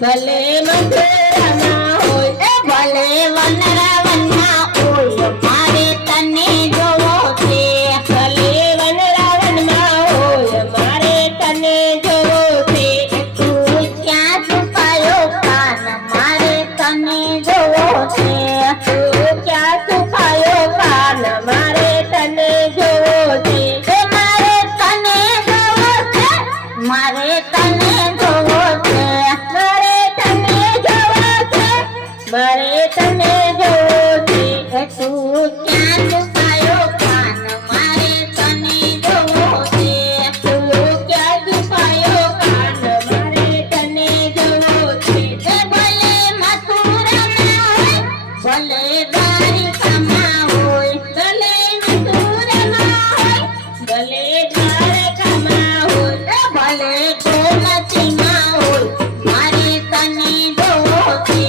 ભલે મથુરામાં હોય એ ભલે વનરાવનમાં હોય મારે તને જોવો છે ભલે વનરાવનમાં હોય મારે તને જોવો છે તું ક્યાં છુપાયો કાન મારે તને જોવો છે તું ક્યાં છુપાયો કાન મારે તને જોવો છે મારે તને જોવો છે મારે તને જોવો છે મારે તને જોવો છે તું ક્યાં છુપાયો કાન મારે તને જોવો છે તું ક્યાં છુપાયો કાન મારે તને જોવો છે ભલે મથુરામાં હોય ભલે દ્વારકામાં હોય ભલે મથુરામાં હોય ભલે દ્વારકામાં હોય ભલે ગોમતીમાં હોય મારે તને જોવો છે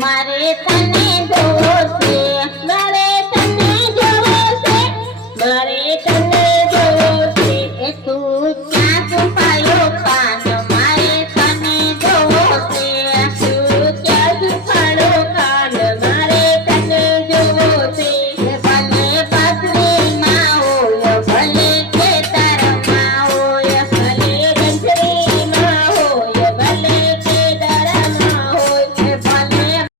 મારે